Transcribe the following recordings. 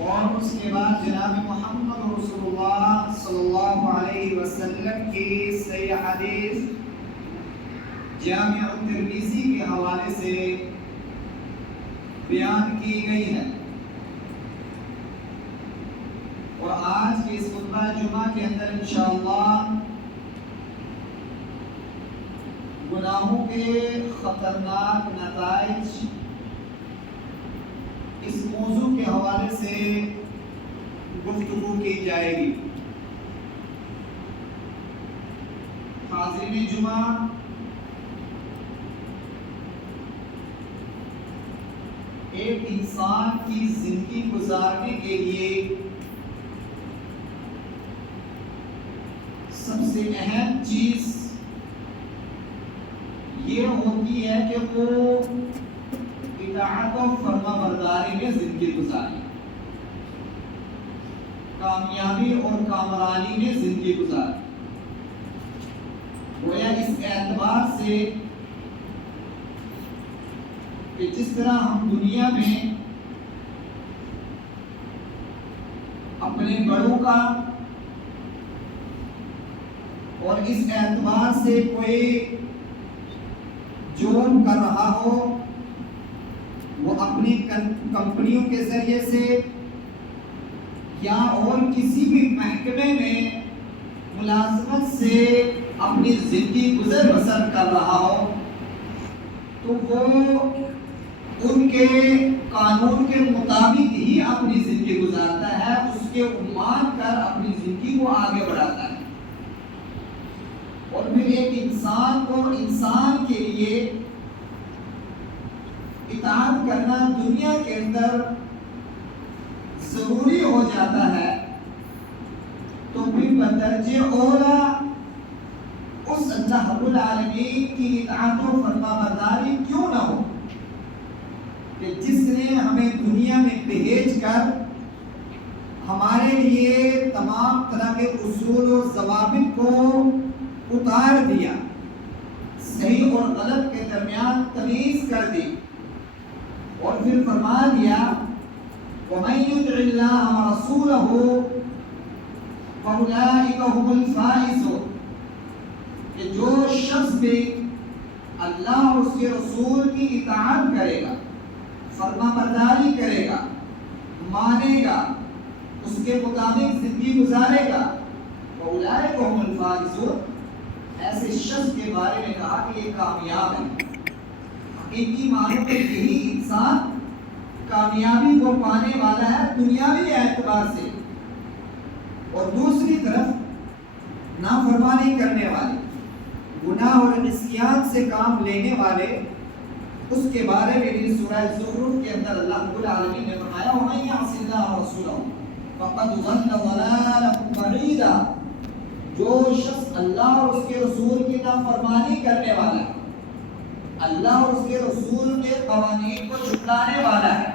اور اس کے بعد جناب محمد رسول اللہ صلی اللہ علیہ وسلم کی صحیح حدیث جامع ترمذی کے حوالے سے بیان کی گئی ہے۔ اور آج کے اس خطبہ جمعہ کے اندر انشاءاللہ گناہوں کے خطرناک نتائج اس موضوع کے حوالے سے گفتگو کی جائے گی۔ حاضرین جمعہ، ایک انسان کی زندگی گزارنے کے لیے سب سے اہم چیز یہ ہوتی ہے کہ وہ اطاعت و فرما برداری میں زندگی گزارے، کامیابی اور کامرانی میں زندگی گزارے۔ گویا اس اعتبار سے کہ جس طرح ہم دنیا میں اپنے بڑوں کا اور اس اعتبار سے کوئی جرم کر رہا ہو، وہ اپنی کمپنیوں کے ذریعے سے یا اور کسی بھی محکمے میں ملازمت سے اپنی زندگی گزر بسر کر رہا ہو، تو وہ ان کے قانون کے مطابق ہی اپنی زندگی گزارتا ہے، اس کے مان کر اپنی زندگی کو آگے بڑھاتا ہے۔ اور پھر ایک انسان کو انسان کے لیے اطاعت کرنا دنیا کے اندر ضروری ہو جاتا ہے، تو پھر بدرجہ اولا اس اللہ رب العالمین کی اطاعت و فرما برداری کیوں نہ ہو کہ جس نے ہمیں دنیا میں بھیج کر ہمارے لیے تمام طرح کے اصول و ضوابط کو اتار دیا، صحیح اور غلط کے درمیان تمیز کر دی، اور پھر فرما دیا وَمَن يُطِعِ اللَّهَ وَرَسُولَهُ فَأُولَٰئِكَ هُمُ الْفَائِزُونَ، کہ جو شخص بھی اللہ اور اس کے رسول کی اطاعت کرے گا، فرما برداری کرے گا، مانے گا، اس کے مطابق زندگی گزارے گا، فَأُولَٰئِكَ هُمُ الْفَائِزُونَ، ایسے شخص کے بارے میں کہا کہ یہ کامیاب ہے۔ حقیقی معنوں میں یہی انسان کامیابی کو پانے والا ہے دنیاوی اعتبار سے، اور دوسری طرف نافرمانی کرنے والے، گناہ اور عصیان سے کام لینے والے، اس کے بارے میں بھی سورہ زخرف کے اندر اللہ رب العالمین نے فرمایا وَمَن يَعْصِ اللَّهَ وَرَسُولَهُ فَقَدْ ضَلَّ ضَلَالًا بَعِيدًا، جو شخص اللہ اور اس کے رسول کی نافرمانی کرنے والا ہے، اللہ اور اس کے رسول کے قوانین کو جھٹلانے والا ہے،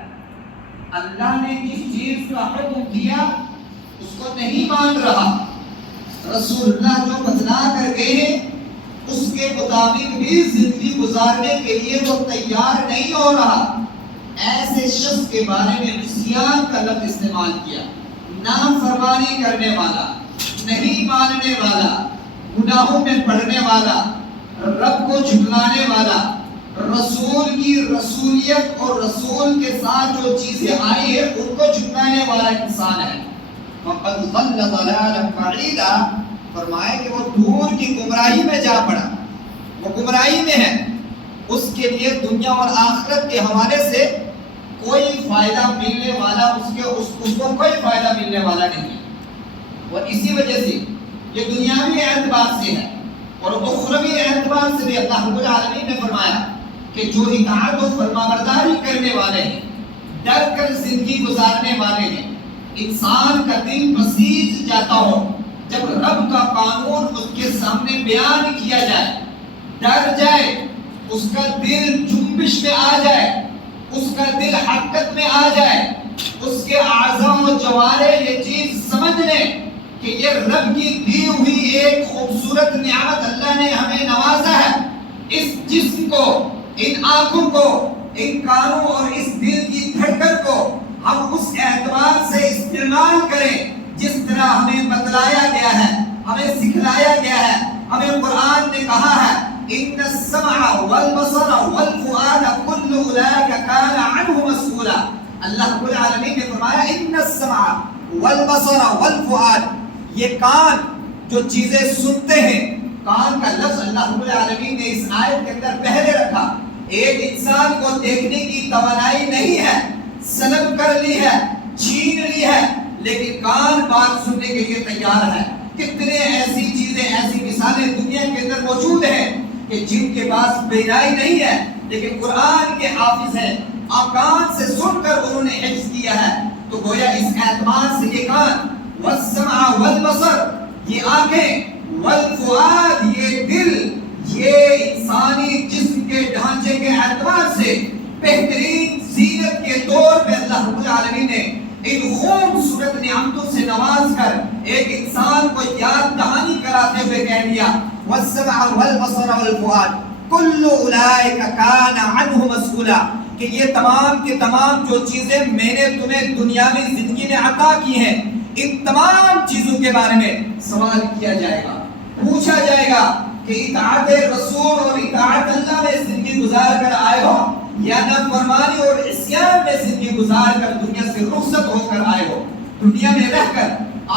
اللہ نے جس چیز کا حکم دیا اس کو نہیں مان رہا، رسول اللہ جو بتلا کر گئے اس کے مطابق بھی زندگی گزارنے کے لیے وہ تیار نہیں ہو رہا، ایسے شخص کے بارے میں عصیان کا لفظ استعمال کیا، نافرمانی کرنے والا، نہیں ماننے والا، گناہوں میں پڑنے والا، رب کو جھٹلانے والا، رسول کی رسولیت اور رسول کے ساتھ جو چیزیں آئی ہیں ان کو جھٹلانے والا انسان ہے۔ فَقَدْ ضَلَّ ضَلَالًا بَعِيدًا، فرمایا کہ وہ دور کی گمراہی میں جا پڑا، وہ گمراہی میں ہے، اس کے لیے دنیا اور آخرت کے حوالے سے کوئی فائدہ ملنے والا اس کو کوئی فائدہ ملنے والا نہیں، اور اسی وجہ سے یہ دنیاوی اعتبار سے ہے، اور اخروی اعتبار سے بھی اللہ رب العالمین نے فرمایا کہ جو اطاعت و فرما برداری کرنے والے ہیں، ڈر کر زندگی گزارنے والے ہیں، انسان کا دل بسیج جاتا ہو جب رب کا قانون اس کے سامنے بیان کیا جائے، ڈر جائے، اس کا دل جنبش میں آ جائے، اس کا دل حرکت میں آ جائے، اس کے اعضاء و جوارح یہ چیز سمجھ لیں کہ یہ رب کی دی ہوئی ایک خوبصورت نعمت اللہ نے ہمیں نوازا ہے، اس جسم کو، ان آنکھوں کو، ان کانوں اور اس دل کی دھڑکن کو ہم اس اعتبار سے استعمال کریں جس طرح ہمیں بتلایا گیا ہے، ہمیں سکھلایا گیا ہے. ہمیں قرآن نے کہا ہے ان السمع والبصر والفؤاد كل اولئك كان عنه مسؤولا. اللہ رب العالمین نے فرمایا ان السمع والبصر والفؤاد، یہ کان جو چیزیں سنتے ہیں، کان کا لفظ اللہ رب العالمین نے اس آیت کے اندر پہلے رکھا. ایک انسان کو دیکھنے کی توانائی نہیں ہے، سلب کر لی ہے، چھین لی ہے، لیکن کان بات سننے کے لیے تیار ہے. کتنے ایسی چیزیں، ایسی مثالیں دنیا کے اندر موجود ہیں کہ جن کے پاس بینائی نہیں ہے لیکن قرآن کے حافظ ہیں، کان سے سن کر انہوں نے حفظ کیا ہے. تو گویا اس اعتبار سے یہ کان، والسمع والبصر یہ آنکھیں، والفؤاد یہ دل، یہ انسانی جسم کے ڈھانچے کے اعتبار سے بہترین زینت کے طور پہ اللہ رب العالمین نے ان خوبصورت نعمتوں سے نواز کر ایک انسان کو یاد دہانی کراتے ہوئے کہہ دیا والسمع والبصر والفؤاد کل اولئک کان عنہ مسئولا، کہ یہ تمام کے تمام جو چیزیں میں نے تمہیں دنیاوی زندگی میں عطا کی ہیں، ان تمام چیزوں کے بارے میں سوال کیا جائے گا، پوچھا جائے گا کہ اطاعت رسول اور اطاعت اللہ میں زندگی گزار کر آئے ہو یا نافرمانی اور عصیان میں زندگی گزار کر دنیا سے رخصت ہو کر آئے ہو. دنیا میں رہ کر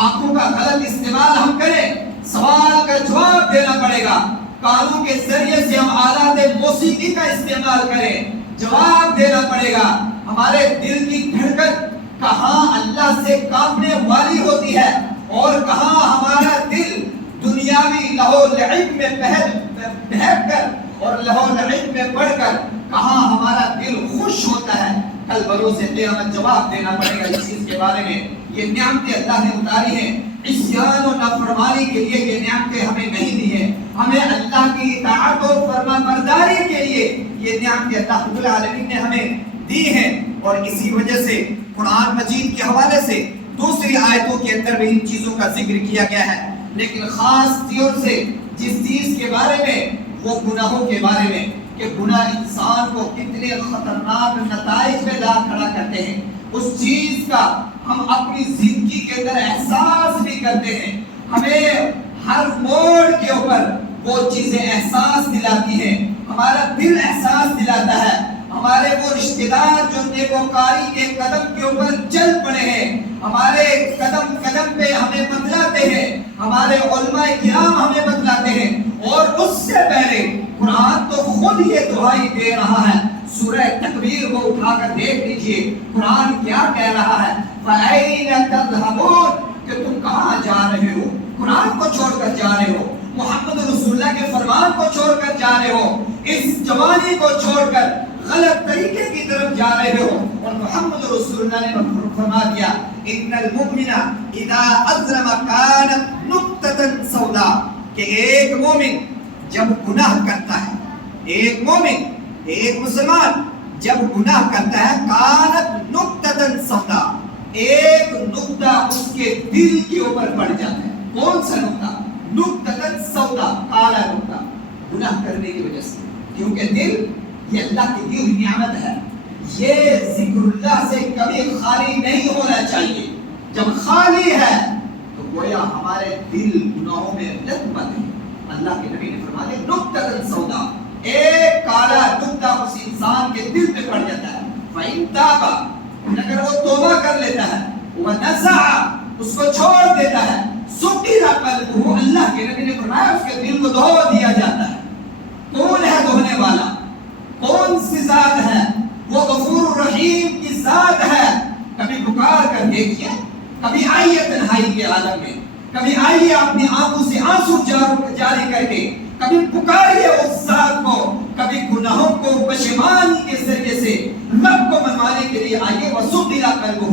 آنکھوں کا غلط استعمال ہم کریں، سوال کا جواب دینا پڑے گا. کانوں کے ذریعے سے ہم آلات موسیقی کا استعمال کریں، جواب دینا پڑے گا. ہمارے دل کی دھڑکن کہاں اللہ سے کانپنے والی ہوتی ہے اور کہاں ہمارا دل دنیاوی لہو لعب میں بہک کر اور لہو لعب میں پڑھ کر کہاں ہمارا دل خوش ہوتا ہے. کل بروز قیامت جواب دینا پڑے گا اس چیز کے بارے میں. یہ نعمتیں اللہ نے اتاری ہیں، عصیان و نافرمانی کے لیے یہ نعمتیں ہمیں نہیں دی ہیں، ہمیں اللہ کی اطاعت اور فرما برداری کے لیے یہ نعمتیں اللہ رب العالمین نے ہمیں دی ہیں. اور اسی وجہ سے قرآن مجید کے حوالے سے دوسری آیتوں کے اندر بھی ان چیزوں کا ذکر کیا گیا ہے، لیکن خاص طور سے جس چیز کے بارے میں، وہ گناہوں کے بارے میں، کہ گناہ انسان کو کتنے خطرناک نتائج میں لا کھڑا کرتے ہیں. اس چیز کا ہم اپنی زندگی کے اندر احساس بھی کرتے ہیں. ہمیں ہر موڑ کے اوپر وہ چیزیں احساس دلاتی ہیں، ہمارا دل احساس دلاتا ہے. ہمارے وہ رشتہ دار جو نیکوکاری کے قدم کے اوپر چل پڑے ہیں، ہمارے قدم قدم پہ ہمیں بتلاتے ہیں، ہمارے علماء کرام ہمیں بتلاتے ہیں. اور اس سے پہلے قرآن تو خود یہ دعائی دے رہا ہے. سورہ تکویر کو اٹھا کر دیکھ لیجئے، قرآن کیا کہہ رہا ہے، فَأَيْنَ تَذْهَبُونَ، کہ تم کہاں جا رہے ہو؟ قرآن کو چھوڑ کر جا رہے ہو، محمد رسول اللہ کے فرمان کو چھوڑ کر جا رہے ہو، اس جوانی کو چھوڑ کر غلط طریقے کی طرف جا رہے ہو. اور محمد رسول اللہ نے فرما دیا ان المؤمن اذا اظلم كانت نقطة سوداء، کہ ایک مومن جب گناہ کرتا ہے، ایک مومن، ایک مسلمان جب گناہ کرتا ہے، کانت نقطة سوداء، ایک نقطہ اس کے دل کے اوپر پڑ جاتا ہے. کون سا نقطہ؟ نقطة سوداء، کالا نقطہ، گناہ کرنے کی وجہ سے. کیونکہ دل یہ اللہ کی دی ہوئی نعمت ہے، یہ ذکر اللہ سے کبھی خالی نہیں ہونا چاہیے. جب خالی ہے تو گویا ہمارے دل گناہوں میں لت بند ہے. اللہ کے نبی نے فرمایا نقطۃ سوداء، ایک کالا نقطہ اس انسان کے دل پہ پڑ جاتا ہے. فإن تاب، اگر وہ توبہ کر لیتا ہے، ونزع، اس کو چھوڑ دیتا ہے، سُقِلَ قلبہ، اللہ کے نبی نے فرمایا اس کے دل کو دھو دیا جاتا ہے. کون ہے دھونے والا؟ کون سی ذات ہے؟ وہ غفور الرحیم کی ذات ہے. کبھی پکار کر دیکھیے، کبھی آئیے تنہائی کے عالم میں، کبھی آئیے اپنی آنکھوں سے آنسو جاری کر کے، کبھی پکاریے اس ذات کو، کبھی گناہوں کو پشیمانی کے ذریعے سے رب کو منوانے کے لیے آئیے. وَسُقِلَ قَلْبُهُ،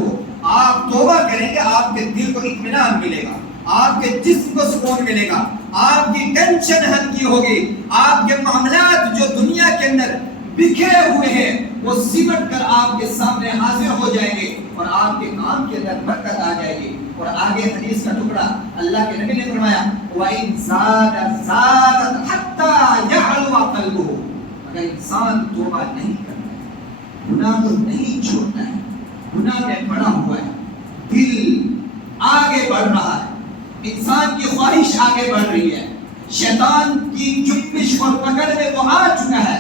آپ توبہ کریں گے، آپ کے دل کو اطمینان ملے گا، آپ کے جسم کو سکون ملے گا، آپ کی ٹینشن ہلکی ہوگی، آپ کے معاملات جو دنیا کے اندر بکھرے ہوئے ہیں وہ سمٹ کر آپ کے سامنے حاضر ہو جائیں گے اور آپ کے کام کے اندر برکت آ جائے گی. اور آگے حدیث کا ٹکڑا اللہ کے نبی نے فرمایا وَإِن زَادَتْ حَتَّى يَعْلُوَ قَلْبُهُ، اگر انسان توبہ نہیں کرتا ہے، گناہ کو نہیں چھوڑتا ہے، گناہ میں پڑا ہوا ہے، دل آگے بڑھ رہا ہے، انسان کی خواہش آگے بڑھ رہی ہے، شیطان کی جنبش اور پکڑ میں وہ آ چکا ہے،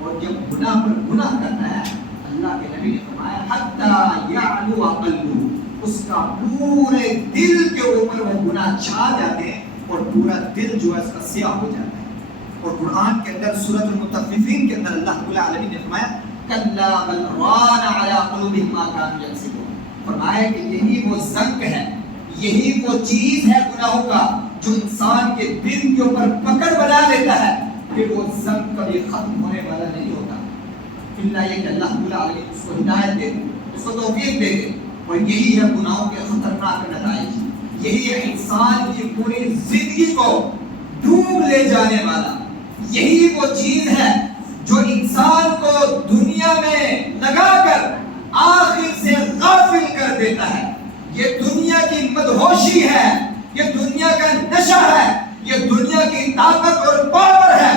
اور جب گناہ پر گناہ کرنا ہے، اللہ کے نبی نے فرمایا حتی یعلو قلبہ، اس کا پورے دل کے اوپر وہ گناہ چھا جاتے ہیں اور پورا دل جو ہے اس کا سیاہ ہو جاتا ہے۔ اور قرآن کے اندر سورۃ المطففین کے اندر اللہ رب العالمین نے فرمایا کلا بل ران علی قلوبہم ما کانوا یکسبون، فرمایا کہ یہی وہ زنگ ہے، یہی وہ چیز ہے گناہوں کا جو انسان کے دل کے اوپر پکڑ بنا لیتا ہے، پھر وہ زنگ کبھی ختم ہونے والا نہیں ہوتا، الا یہ کہ اللہ رب العالمین اس کو ہدایت دے، اس کو توفیق دے دے۔ اور یہی ہے گناہوں کے خطرناک نتائج، یہی ہے انسان کی پوری زندگی کو ڈوب لے جانے والا، یہی وہ چیز ہے جو انسان کو دنیا میں لگا کر آخر سے غافل کر دیتا ہے۔ یہ دنیا کی مدہوشی ہے، یہ دنیا کا نشہ ہے، یہ دنیا کی طاقت اور پاور ہے۔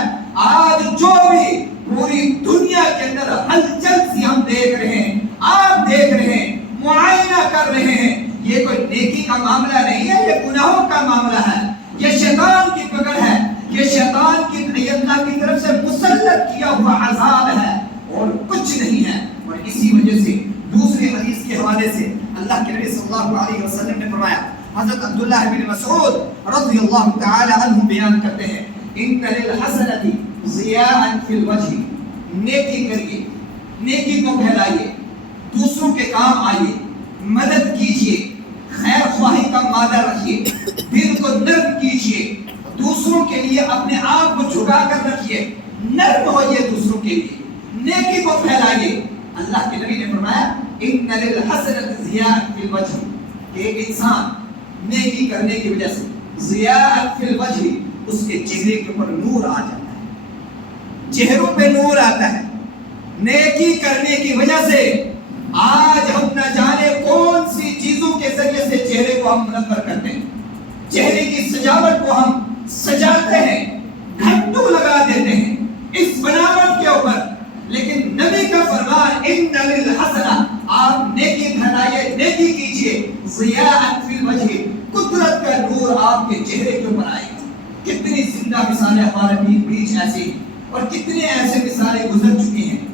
آج جو بھی پوری دنیا کے اندر ہلچل سی ہم دیکھ رہے ہیں، آپ دیکھ رہے ہیں، معائنہ کر رہے ہیں، یہ کوئی نیکی کا معاملہ نہیں ہے، یہ گناہوں کا معاملہ ہے، یہ شیطان کی پکڑ ہے، یہ شیطان کی اللہ کی طرف سے مسلط کیا ہوا عذاب ہے اور کچھ نہیں ہے۔ اور اسی وجہ سے دوسری حدیث کے حوالے سے اللہ کے نبی صلی اللہ علیہ وسلم نے فرمایا، حضرت عبداللہ بن مسعود رضی اللہ تعالی عنہ بیان کرتے ہیں ان للحسنۃ ضیاء فی الوجہ، نیکی کریے، نیکی کو پھیلائیے، دوسروں کے کام آئیے، مدد کیجیے، خیر خواہی کا مادہ رکھیے، دل کو نرم کیجیے، دوسروں کے لیے اپنے آپ کو جھکا کر رکھیے، نرم ہوئیے دوسروں کے لیے، نیکی کو پھیلائیے۔ اللہ کے نبی نے فرمایا ان للحسنۃ ضیاء فی الوجہ، کہ ایک انسان نیکی کرنے کی وجہ سے ضیاء فی الوجہ، اس کے چہرے کے اوپر نور آ جاتا ہے، چہروں پہ نور آتا ہے۔ نیکی کرنے کی وجہ سے آج ہم نہ جانے کون سی چیزوں کے ذریعے سے چہرے کو ہم منور کرتے ہیں، چہرے کی سجاوٹ کو ہم سجاتے ہیں، گھنٹوں لگا دیتے ہیں اس بناوٹ کے اوپر، لیکن نبی کا فرمان ان للحسنہ، آپ نیکی پھیلائیے، نیکی کیجیے، ضیاء فی الوجہ، قدرت کا نور آپ کے چہرے کے اوپر آئے گا۔ کتنی زندہ مثالیں ہمارے بیچ ایسی، اور کتنے ایسے مثالیں گزر چکی ہیں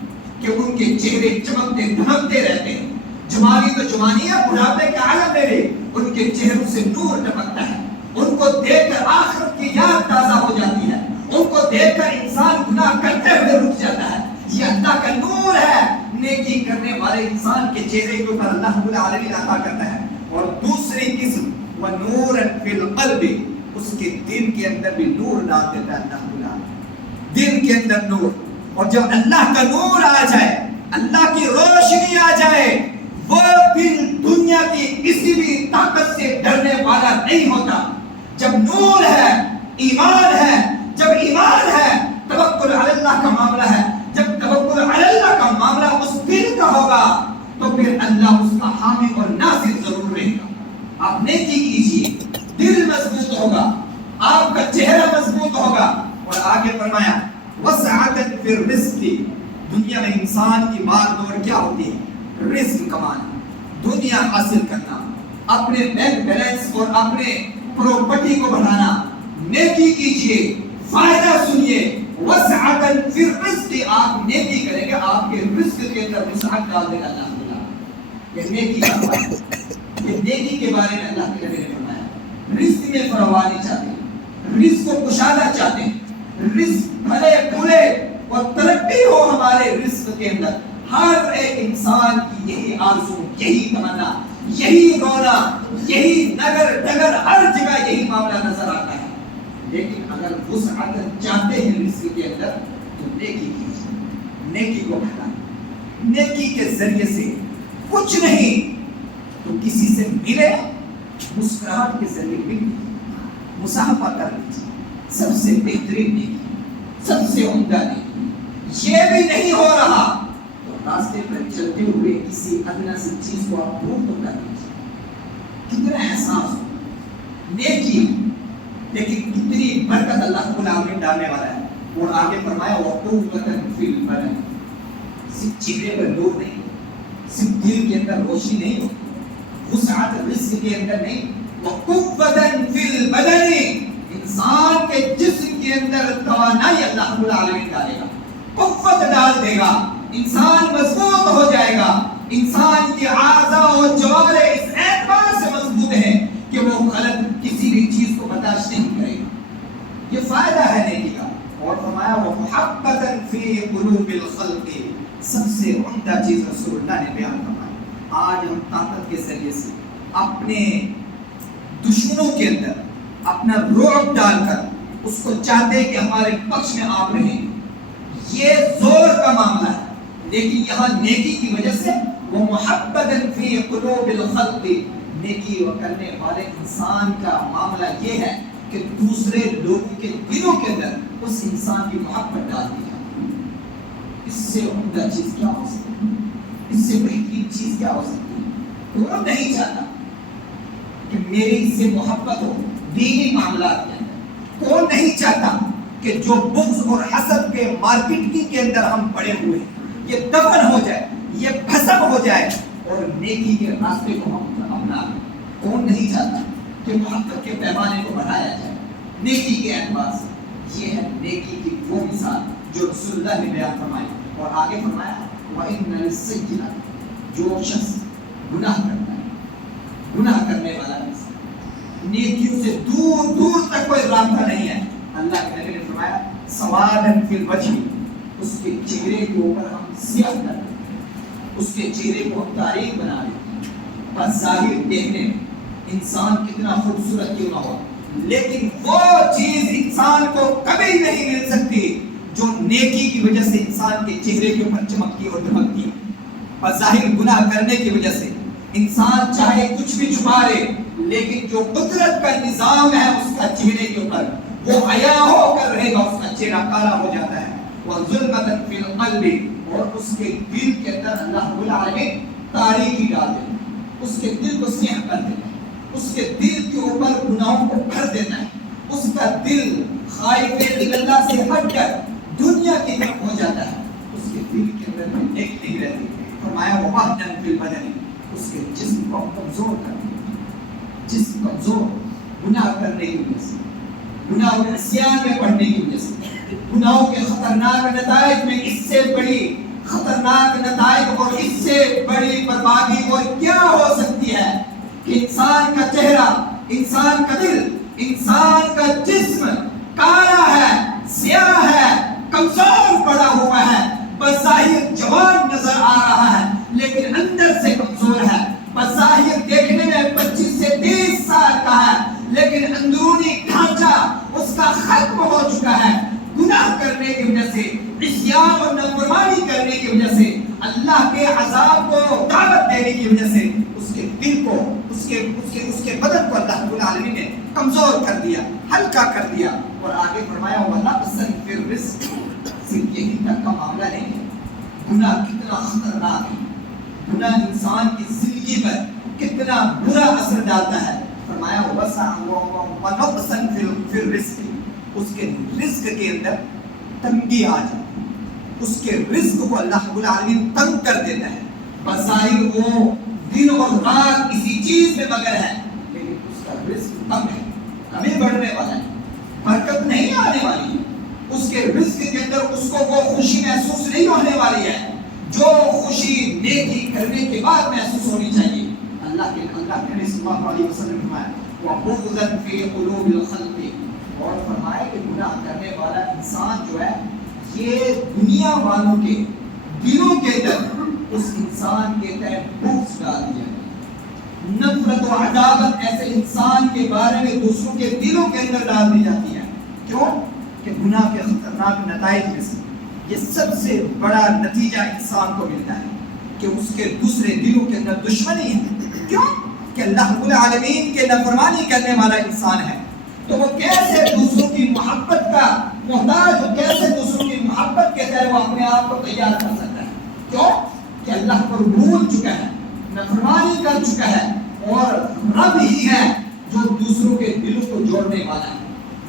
کہ ان کے چہرے چمکتے دھمکتے رہتے ہیں، جوانی تو جوانی ہے، بڑھاپے کا عالم میرے، ان کے چہروں سے نور ٹپکتا ہے، ان کو دیکھ کر آخرت کی یاد تازہ ہو جاتی ہے، ان کو دیکھ کر انسان گناہ کرتے ہوئے رک جاتا ہے۔ یہ اللہ کا نور ہے، نیکی کرنے والے انسان کے چہرے کے اوپر اللہ رب العالمین عطا کرتا ہے۔ اور دوسری قسم وَنُورًا فِي الْقَلْبِ، اس کے دل کے اندر بھی نور ڈال دیتا ہے اللہ رب العالمین، دل کے اندر نور۔ اور جب اللہ کا نور آ جائے، اللہ کی روشنی آ جائے، وہ دل دنیا کی کسی بھی طاقت سے ڈرنے والا نہیں ہوتا۔ جب نور ہے، ایمان ہے، جب ایمان ہے، توکل علی اللہ کا معاملہ ہے، جب توکل علی اللہ کا معاملہ اس دل کا ہوگا تو پھر اللہ اس کا حامی اور ناصر ضرور رہے گا۔ آپ نیکی کیجیے، دل مضبوط ہوگا، آپ کا چہرہ مضبوط ہوگا۔ اور آگے فرمایا وسعۃ فی الرزق، دنیا میں انسان کی بات دور کیا ہوتی ہے؟ رزق کمانا، دنیا حاصل کرنا، اپنے بینک بیلنس اور اپنے پراپرٹی کو بڑھانا۔ نیکی کیجیے، فائدہ سنیے، وسعۃ فی الرزق، آپ نیکی کریں گے، آپ کے رزق کے اندر وسعت ڈال دے گا اللہ تعالیٰ۔ یہ نیکی کا فائدہ، یہ نیکی کے بارے میں اللہ کے نبی نے فرمایا۔ رزق میں فراوانی چاہتے ہیں، رزق کو کشادہ چاہتے ہیں، رزق بھلے پھولے اور ترقی ہو ہمارے رزق کے اندر۔ ہر ایک انسان کی یہی آرزو، یہی تمنا، یہی رونا، یہی نگر ڈگر، ہر جگہ یہی معاملہ نظر آتا ہے۔ لیکن اگر وسعت چاہتے ہیں رزق کے اندر تو نیکی کیجیے، نیکی کو پھیلائیں، نیکی کے ذریعے سے کچھ نہیں تو کسی سے ملے، مسکراہٹ کے ذریعے مل، مصافحہ کر لیجیے، سب سے بہترین نیکی، سب سے عمدہ نیکی۔ یہ بھی نہیں ہو رہا تو راستے پر چلتے ہوئے کسی ادنا سی چیز کو آپ دور تو کر لیجیے۔ کتنا احساس ہو نیکی، لیکن کتنی برکت اللہ رب العالمین ڈالنے والا ہے۔ اور آگے فرمایا وَقُوَّةً فِي الْبَدَنِ، صرف چہرے پر نور نہیں، صرف دل کے اندر روشنی نہیں ہوتی، وسعت رزق کے اندر نہیں، وقوتاً فی البدن، انسان کے جسم کے اندر توانائی اللہ رب العالمین ڈالے گا، قوت ڈال دے گا، انسان مضبوط ہو جائے گا. انسان کے اعضاء و جوارح اس اعتبار سے مضبوط ہیں کہ وہ غلط کسی بھی چیز کو برداشت نہیں کرے گا. یہ فائدہ ہے نیکی کا. اور فرمایا وہ محبتاً فی قلوب الخلق، سب سے عمدہ چیز رسول اللہ نے بیان فرمائی. آج ہم طاقت کے ذریعے سے اپنے دشمنوں کے اندر اپنا رعب ڈال کر اس کو چاہتے کہ ہمارے پکش میں آپ رہیں، یہ زور کا معاملہ ہے. لیکن یہاں نیکی کی وجہ سے وہ محبتاً فی قلوب الخلق، نیکی کرنے والے انسان کا معاملہ یہ ہے کہ دوسرے لوگوں کے دلوں کے اندر اس انسان کی محبت ڈال دی جائے. اس سے عمدہ چیز کیا ہو سکتی ہے؟ اس سے بہترین چیز کیا ہو سکتی ہے؟ کون نہیں چاہتا کہ میری اس سے محبت ہو دینی معاملات کے اندر؟ کون نہیں چاہتا کہ جو بغض اور حسد کے مارکیٹنگ کے اندر ہم پڑے ہوئے ہیں یہ دفن ہو جائے، یہ بھسم ہو جائے اور نیکی کے راستے کو ہم اپنا لیں؟ کون نہیں چاہتا کہ محبت کے پیمانے کو بڑھایا جائے نیکی کے اعتبار سے؟ یہ ہے نیکی کی وہ مثال جو رسول اللہ نے بیان فرمائی. اور آگے فرمایا وَإِنَّ لِلسَّيِّئَاتِ، جو شخص گناہ کرتا ہے، گناہ کرنے والا انسان، نیکیوں سے دور دور تک کوئی رابطہ نہیں ہے، اللہ کے نبی نے فرمایا سوادن فی الوجہ، اس کے چہرے کے اوپر ہم سیاہ کر دیں، اس کے چہرے کو ہم تاریک بنا دیں. بس ظاہر دیکھنے میں انسان کتنا خوبصورت کیوں نہ ہو، لیکن وہ چیز انسان کو کبھی نہیں مل سکتی جو نیکی کی وجہ سے انسان کے چہرے کے اوپر چمکتی اور دمکتی ہے. بظاہر گناہ کرنے کی وجہ سے انسان چاہے کچھ بھی چھپا لے، لیکن جو قدرت کا نظام ہے اس کا چہرے کے اوپر وہ حیا ہو کر رہے گا، اس کا چہرہ کالا ہو جاتا ہے. وَظُلْمَةً فِي الْقَلْبِ، اور اس کے دل کے اندر اللہ رب العالمین تاریکی ڈال دیتا ہے، اس کے دل کو سیاہ کر دیتا ہے، اس کے دل کے اوپر گناہوں کو بھر دیتا ہے، اس کا دل خائف اللہ سے ہٹ کر دنیا کی طرف ہو جاتا ہے، اس کے دل کے اندر میں نیکی نہیں رہتی. فرمایا وَوَهْنًا فِي الْبَدَنِ، اس کے جسم کو کمزور کر دیا، جسم کمزور گناہ کرنے کی وجہ سے، گناہ و عصیان میں پڑھنے کی وجہ سے، گناہوں کے خطرناک نتائج میں اس سے بڑی خطرناک نتائج اور اس سے بڑی بربادی اور کیا ہو سکتی ہے کہ انسان کا چہرہ، انسان کا دل، انسان کا جسم کالا ہے، سیاہ ہے، کمزور پڑا ہوا ہے، بظاہر جوان نظر آ رہا ہے لیکن اندر سے کمزور ہے، بظاہر دیکھنے میں 25 سے 30 سال کا ہے لیکن اندرونی ڈھانچہ اس کا ختم ہو چکا ہے. گناہ کرنے کی وجہ سے، عصیان اور نافرمانی کرنے کی وجہ سے، اللہ کے عذاب کو دعوت دینے کی وجہ سے اس کے دل کو، اس کے بدن کو اللہ رب العالمین نے کمزور کر دیا، ہلکا کر دیا. اور آگے فرمایا وَنَقْصًا فِي الرِّزْقِ، صرف یہی تک کا معاملہ نہیں ہے، گناہ کتنا خطرناک ہے، گناہ انسان کی زندگی پر کتنا برا اثر ڈالتا ہے. فرمایا وَنَقْصًا فِي الرِّزْقِ، اس کے رزق کے اندر تنگی آ جائے، اس کے رزق کو اللہ رب العالمین تنگ کر دیتا ہے. بظاہر وہ دن اور رات اسی چیز میں مگر ہے لیکن اس کا رزق کم ہے، کمی بڑھنے والا ہے، برکت نہیں آنے والی ہے. اس کے رزق کے اندر اس کو وہ خوشی محسوس نہیں ہونے والی ہے جو خوشی نیکی کرنے کے بعد محسوس ہونی چاہیے. اللہ کے نبی صلی اللہ علیہ وسلم نے فرمایا وَبُغْضًا فِي قُلُوبِ الْخَلْقِ، اور فرمایا کہ گناہ کرنے والا انسان جو ہے یہ دنیا والوں کے دلوں کے اندر اس انسان کے تحت بغض ڈال دیا، نفرت و عداوت ایسے انسان کے بارے میں دوسروں کے دلوں کے اندر ڈال دی جاتی ہے. کیوں کہ گناہ کے خطرناک نتائج میں سے یہ سب سے بڑا نتیجہ انسان کو ملتا ہے کہ اس کے دوسرے دلوں کے اندر دشمنی ہے. کیوں کہ اللہ رب العالمین کے نافرمانی کرنے والا انسان ہے تو وہ کیسے دوسروں کی محبت کا محتاج، کیسے دوسروں کی محبت کے تحت وہ اپنے آپ کو تیار کر سکتا ہے؟ کیوں کہ اللہ کو بھول چکا ہے، نافرمانی کر چکا ہے، اور رب ہی ہے جو دوسروں کے دلوں کو جوڑنے والا ہے.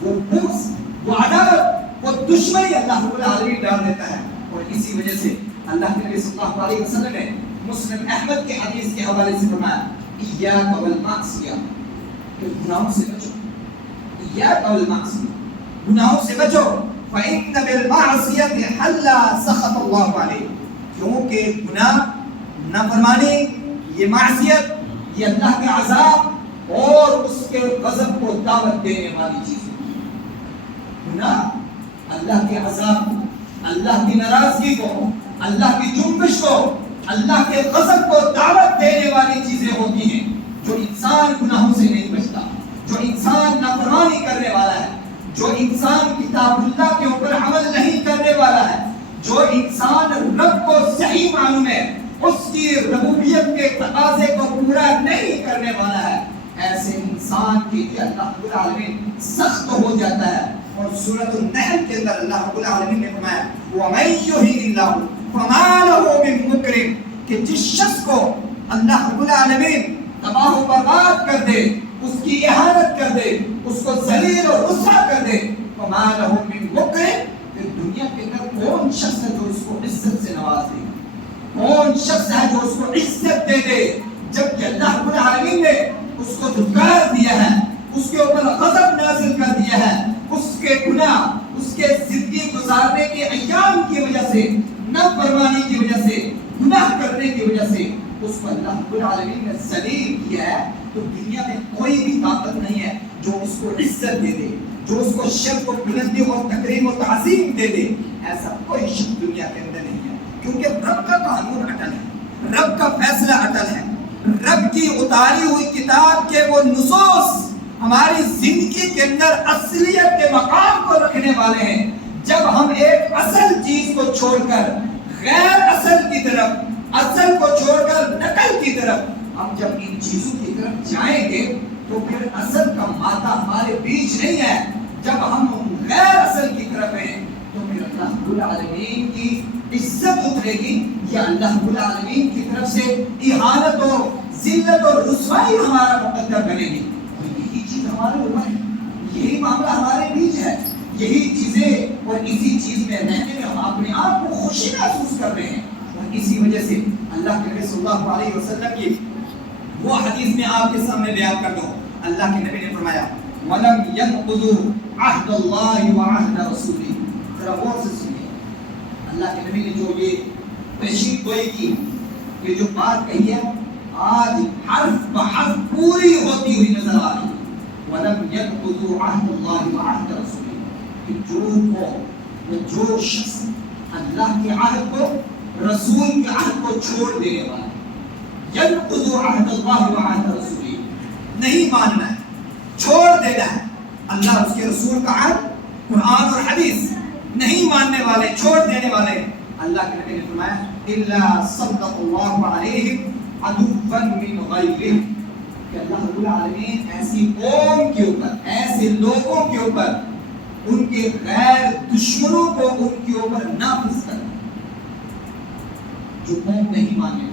وہ بغض، وہ عداوت، وہ دشمنی اللہ رب العالمین ڈال دیتا ہے. اور اسی وجہ سے اللہ کے نبی صلی اللہ علیہ وسلم نے مسلم احمد کے حدیث کے حوالے سے فرمایا ایاک والمعصیہ، کہ گناہوں سے بچو، ایاک والمعصیہ، گناہوں سے بچو، فإن بالمعصیة حل سخط اللہ علیہ، کیونکہ گناہ، نافرمانی، یہ معصیت، یہ اللہ کے عذاب اور اس کے غضب کو دعوت دینے والی چیز ہے۔ گناہ اللہ کے عذاب کو، اللہ کی ناراضگی کو، اللہ کی جنبش کو، اللہ کے غضب کو دعوت دینے والی چیزیں ہوتی ہیں۔ جو انسان گناہوں سے نہیں بچتا، جو انسان نافرمانی کرنے والا ہے، جو انسان کتاب اللہ کے اوپر عمل نہیں کرنے والا ہے، جو انسان رب کو صحیح معنوں میں اس کی ربوبیت کے تقاضے کو پورا نہیں کرنے والا ہے، ایسے انسان کے لیے اللہ رب العالمین سخت ہو جاتا ہے۔ اور سورۃ النحل کے اندر اللہ رب العالمین نے فرمایا وَمَن يُهِنِ اللَّهُ فَمَا لَهُ مِن مُكْرِمٍ، کہ جس شخص کو اللہ رب العالمین تباہ و برباد کر دے، اس کی اہانت کر دے، اس کو ذلیل اور رسوا کر دے، فَمَا لَهُ مِن مُكْرِمٍ، کہ دنیا کے اندر کون شخص ہے جو اس کو عزت سے نواز دے، کون شخص ہے جو اس کو عزت دے دے، جبکہ اللہ رب العالمین نے اس کو دھتکار دیا ہے، اس کے اوپر غضب نازل کر دیا ہے، اس کے گناہ، اس کے زندگی گزارنے کے ایام کی وجہ سے، نافرمانی کی وجہ سے، گناہ کرنے کی وجہ سے اس کو اللہ رب العالمین نے ذلیل کیا ہے، تو دنیا میں کوئی بھی طاقت نہیں ہے جو اس کو عزت دے دے، جو اس کو شرف و بلندی اور تکریم و تعظیم دے دے، ایسا کوئی شخص دنیا کے اندر نہیں ہے، کیونکہ رب کا قانون اٹل ہے، رب کا فیصلہ اٹل ہے، رب کی اتاری ہوئی کتاب کے وہ نصوص ہماری زندگی کے اندر اصلیت کے مقام کو رکھنے والے ہیں۔ جب ہم ایک اصل چیز کو چھوڑ کر غیر اصل کی طرف، اصل کو چھوڑ کر نقل کی طرف ہم جب ان چیزوں کی طرف جائیں گے تو پھر اصل کا مادہ ہمارے بیچ نہیں ہے۔ جب ہم غیر اصل کی طرف ہیں تو پھر اللہ رب العالمین کی عزت اترے گی، یا اللہ رب العالمین کی طرف سے اہانت اور ذلت اور رسوائی ہمارا مقدر بنے گی۔ یہی چیز ہمارے اوپر ہے، یہی معاملہ ہمارے بیچ ہے، یہی چیزیں اور اسی چیز میں رہنے میں ہم اپنے آپ کو خوشی محسوس کر رہے ہیں۔ اور اسی وجہ سے اللہ کے نبی صلی اللہ علیہ وسلم کی وہ حدیث میں آپ کے سامنے بیان کر دوں۔ اللہ کے نبی نے فرمایا وَلَمْ يَنْقُضُوا عَهْدَ اللَّهِ وَعَهْدَ رَسُولِهِ، ذرا غور سے سنیے، اللہ کے نبی نے جو یہ پیشین گوئی کی، یہ جو بات کہی ہے، آج حرف بحرف پوری ہوتی ہوئی نظر آ رہی ہے۔ وَلَمْ يَنْقُضُوا عَهْدَ اللَّهِ وَعَهْدَ رَسُولِهِ، کہ جو شخص اللہ کے عہد کو، رسول کے عہد کو چھوڑ دینے والا ہے، يَنْقُضُوا عَهْدَ اللَّهِ وَعَهْدَ رَسُولِهِ، نہیں ماننا ہے، چھوڑ دینا ہے اللہ اس کے رسول کا عہد، قرآن اور حدیث نہیں ماننے والے، چھوڑ دینے والے، اللہ کے نبی نے فرمایا إِلَّا صَدَّقَ اللَّهُ عَلَيْهِمْ عَدُوًّا مِّنْ غَيْرِهِمْ، کہ اللہ رب العالمین ایسی قوم کے اوپر، ایسے لوگوں کے اوپر ان کے غیر دشمنوں کو ان کے اوپر نافذ کر، جو قوم نہیں ماننے،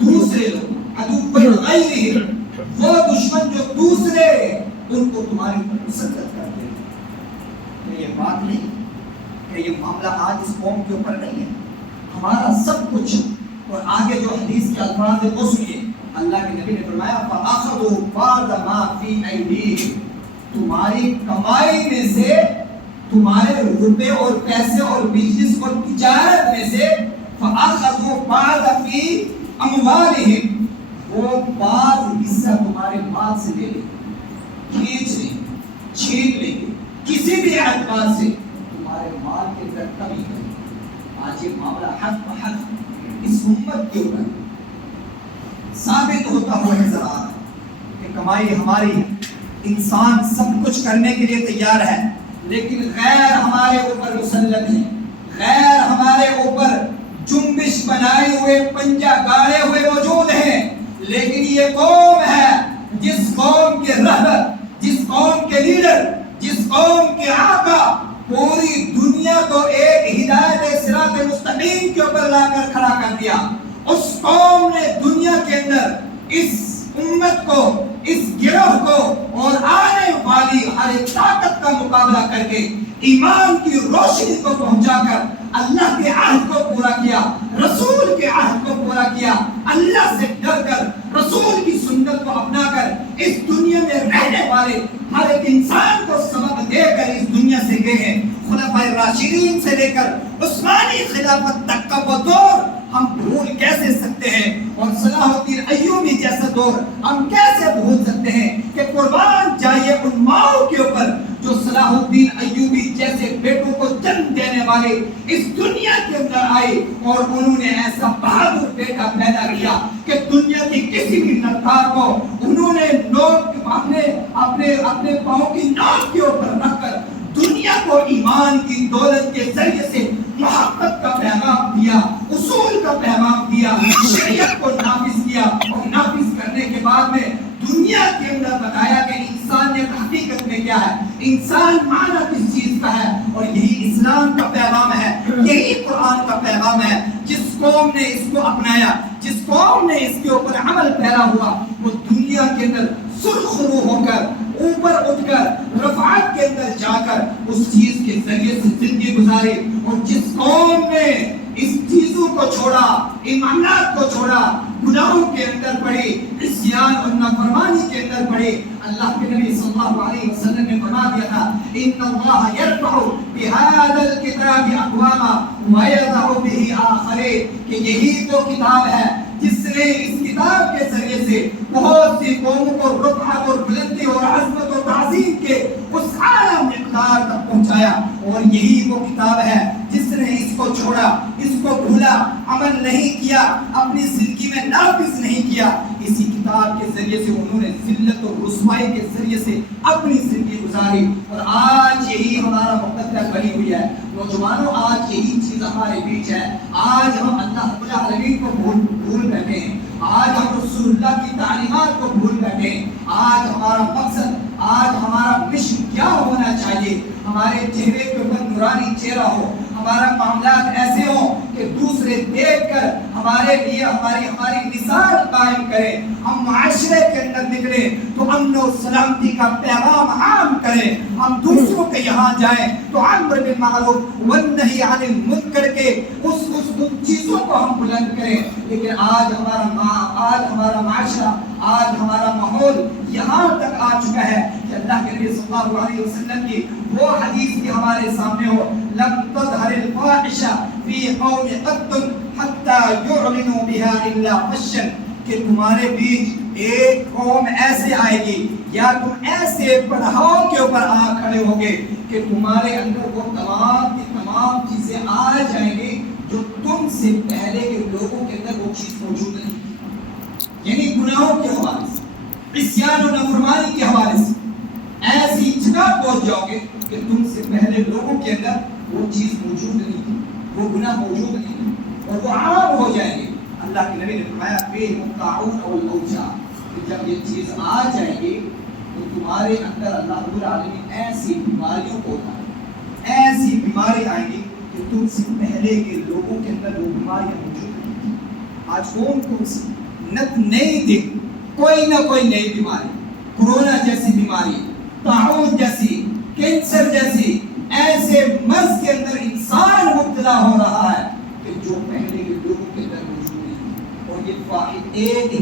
دوسرے لوگ عدو غیرہم، وہ دشمن جو دوسرے ان کو تمہارے اوپر مسلط کرتے ہیں۔ کہ یہ بات نہیں کہ یہ معاملہ آج اس قوم کے اوپر نہیں ہے، ہمارا سب کچھ۔ اور آگے جو حدیث کے الفاظ ہیں وہ سنیے، اللہ کے نبی نے فرمایا فَأَخَذُوا بَعْضَ مَا فِي أَيْدِيهِمْ، تمہاری کمائی میں سے، تمہارے روپے اور پیسے اور بزنس اور تجارت میں سے، فَأَخَذُوا بَعْضَ فِي أَمْوَالِهِمْ، وہ بعض حصہ تمہارے مال سے لے لیں، کھینچ لیں، چھین لیں، کسی بھی اعتبار سے تمہارے مال کے اندر کمی کریں۔ آج یہ معاملہ حق بحق اس امت کے اوپر ثابت ہوتا ہوا نظر آ رہا ہے کہ کمائی ہماری ہے، انسان سب کچھ کرنے کے لیے تیار ہے، لیکن غیر ہمارے اوپر مسلط ہے، غیر ہمارے اوپر جنبش بنائے ہوئے، پنجہ گاڑے ہوئے موجود ہیں۔ لیکن یہ قوم ہے جس قوم کے رہبر، جس قوم کے لیڈر، جس قوم کے آقا پوری دنیا کو ایک ہدایت صراط مستقیم کے اوپر لا کر کھڑا کر دیا، اس قوم نے دنیا کے اندر اس امت کو، اس گروہ کو اور آنے والی ہر ایک طاقت کا مقابلہ کر کے ایمان کی روشنی کو پہنچا کر اللہ کے عہد کو پورا کیا، رسول کے عہد کو پورا کیا، اللہ سے ڈر کر، رسول مہاجرین سے لے کر عثمانی خلافت تک کا وہ دور ہم بھول کیسے سکتے ہیں؟ اور صلاح الدین ایوبی جیسا دور ہم کیسے بھول سکتے ہیں کہ قربان جائیے ان ماؤں کے اوپر جو صلاح الدین ایوبی جیسے بیٹوں کو جنم دینے والے اس دنیا کے اندر آئے اور انہوں نے ایسا بہادر بیٹا پیدا کیا کہ دنیا کی کسی بھی نرکار کو انہوں نے اپنے پاؤں کی نوک کے اوپر رکھ کر دنیا کو ایمان کی دولت کے ذریعے سے محبت کا پیغام دیا، اصول کا پیغام دیا، شریعت کو نافذ کیا، اور نافذ کرنے کے بعد میں دنیا کے اندر بتایا کہ انسانیت حقیقت میں کیا ہے، انسان معنی کس چیز کا ہے، اور یہی اسلام کا پیغام ہے، یہی قرآن کا پیغام ہے۔ جس قوم نے اس کو اپنایا، جس قوم نے اس کے اوپر عمل پیرا ہوا، وہ دنیا کے اندر سرخرو ہو کر، اوپر اٹھ کر، رفعت کے اندر جا کر اس چیز کے ذریعے سے زندگی گزاری۔ اور جس قوم نے اس چیزوں کو چھوڑا، ایمانات کو چھوڑا، گناہوں کے اندر پڑی، عصیان اور نافرمانی کے اندر پڑی، اللہ کے نبی صلی اللہ علیہ وسلم نے فرما دیا تھا ان اللہ یرفع بهذا الكتاب اقواما ويضع به آخرین، کہ یہی وہ کتاب ہے جس نے اس کتاب کے ذریعے سے بہت سی قوموں کو رفعت اور بلندی اور عظمت اور تعظیم کے اس اعلیٰ مقدار تک پہنچایا، اور یہی وہ کتاب ہے جس نے اس کو چھوڑا، اس کو بھولا، عمل نہیں کیا، اپنی زندگی میں نافذ نہیں کیا، اسی کتاب کے ذریعے سے انہوں نے ذلت اور رسوائی کے ذریعے سے اپنی زندگی گزاری۔ اور آج یہی ہمارا مقدر بنی ہوئی ہے۔ نوجوانوں، آج یہی چیز ہمارے بیچ ہے۔ آج ہم اللہ رب العالمین کو بھول بیٹھے ہیں، آج ہم رسول اللہ کی تعلیمات کو بھول بیٹھے ہیں۔ آج ہمارا مقصد، آج ہمارا مشن کیا ہونا چاہیے؟ ہمارے چہرے کے اوپر نورانی چہرہ ہو، ہمارا معاملات ایسے ہوں کہ دوسرے دیکھ کر ہمارے لیے ہماری مثال قائم کرے، ہم معاشرے کے اندر نکلے تو امن و سلامتی کا پیغام عام کریں، ہم دوسروں کے یہاں جائیں تو امر بالمعروف والنہی عن المنکر کے ان چیزوں کو ہم بلند کریں۔ لیکن آج ہمارا معاشرہ، آج ہمارا ماحول یہاں تک آ چکا ہے کہ اللہ کے نبی صلی اللہ علیہ وسلم کی وہ حدیث بھی ہمارے سامنے ہو، لم تظہر الفاحشہ فی قوم قط حتی یعلنوا بها الا فشا، کہ تمہارے بیچ ایک قوم ایسے آئے گی یا تم ایسے پڑھاؤ کے اوپر آ کھڑے ہوگے کہ تمہارے اندر وہ تمام کی تمام چیزیں آ جائیں گی جو تم سے پہلے کے لوگوں کے اندر وہ چیز موجود نہیں تھی، یعنی گناہوں کے حوالے سے، عصیان و نافرمانی کے حوالے سے ایسی جگہ پہنچ جاؤ گے کہ تم سے پہلے لوگوں کے اندر وہ چیز موجود نہیں تھی، وہ گناہ موجود نہیں تھی، اور وہ عام ہو جائیں گے۔ اللہ کے نبی نے فرمایا فیہم الطاعون او الاوجاع، کہ جب یہ چیز آ جائے گی تو تمہارے اندر اللہ رب العالمین ایسی بیماریوں کو اٹھائے، ایسی بیماری آئیں گی کہ تم سے پہلے کے لوگوں کے اندر وہ بیماریاں موجود نہیں تھیں۔ آج کون سی نئی دن کوئی نہ کوئی نئی بیماری، کورونا جیسی بیماری، طاعون جیسی، کینسر جیسی، ایسے مرض کے اندر انسان مبتلا ہو رہا ہے کہ جو پہلے کے لوگوں کے اندر موجود نہیں، اور یہ واحد ایک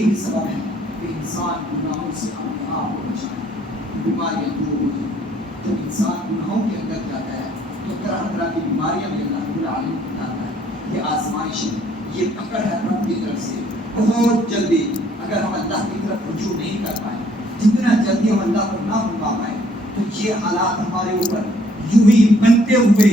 ہی سبب ہے کہ انسان گناہوں سے اپنے آپ کو بچائے، بیماریاں دور ہو جائیں۔ جب انسان گناہوں کے اندر جاتا ہے تو طرح طرح کی بیماریاں بھی اللہ رب العالمین بتاتا ہے۔ یہ آزمائش ہے، یہ پکڑ ہے رب کی طرف سے۔ بہت جلدی اگر ہم اللہ کی طرف رجوع نہیں کر پائے، جتنا جلدی ہم اللہ کو نہ بھلا پائے، تو یہ حالات ہمارے اوپر یوں ہی بنتے ہوئے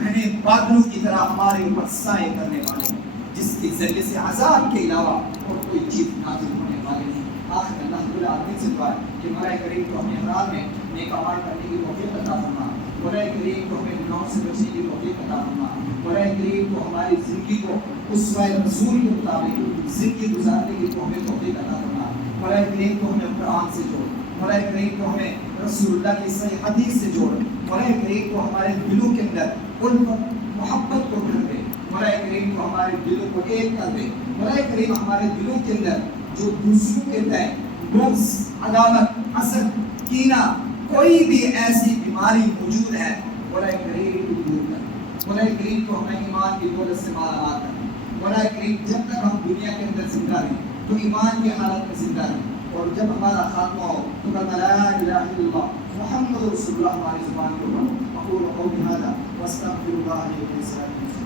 گھنے بادلوں کی طرح ہمارے اوپر سائے کرنے والے ہیں، جس کے ذریعے سے عذاب کے علاوہ اور کوئی چیز نازل ہونے والی نہیں۔ آخر اللہ رب العالمین سے دعا ہے کہ مولا کریم کو اپنے حرام میں نیک اعمال کرنے کی توفیق عطا فرما، مولا کریم کو ہمیں گناہوں سے بچنے کی توفیق عطا فرما، مولا کریم کو ہماری زندگی کو اسوہ رسول کے مطابق زندگی گزارنے کی توفیق عطا فرما، مولا کریم کو ہمیں قرآن سے جوڑ، مولا کریم کو ہمیں رسول اللہ کی صحیح حدیث سے جوڑ، مولا کریم کو ہمارے دلوں کے اندر الفت محبت کو بھر دے، مولا کریم کو ہمارے دلوں کو ایک کر دے، مولا کریم ہمارے دلوں کے اندر جو دوسروں کے تئیں بغض، عداوت، حسد، کینہ، کوئی بھی ایسی بیماری موجود ہے، مولا کریم کو دور کر، مولا کریم کو ہمیں ایمان کی دولت سے مالا مال کر، مولا کریم جب تک ہم دنیا کے اندر زندہ رہیں تو ایمان کی حالت میں زندہ رہیں، اور جب ہمارا خاتمہ ہو تو لا الہ الا اللہ محمد رسول اللہ ہماری زبان کے اوپر اقول قولی ھذا واستغفر اللہ لی ولسائر المسلمین.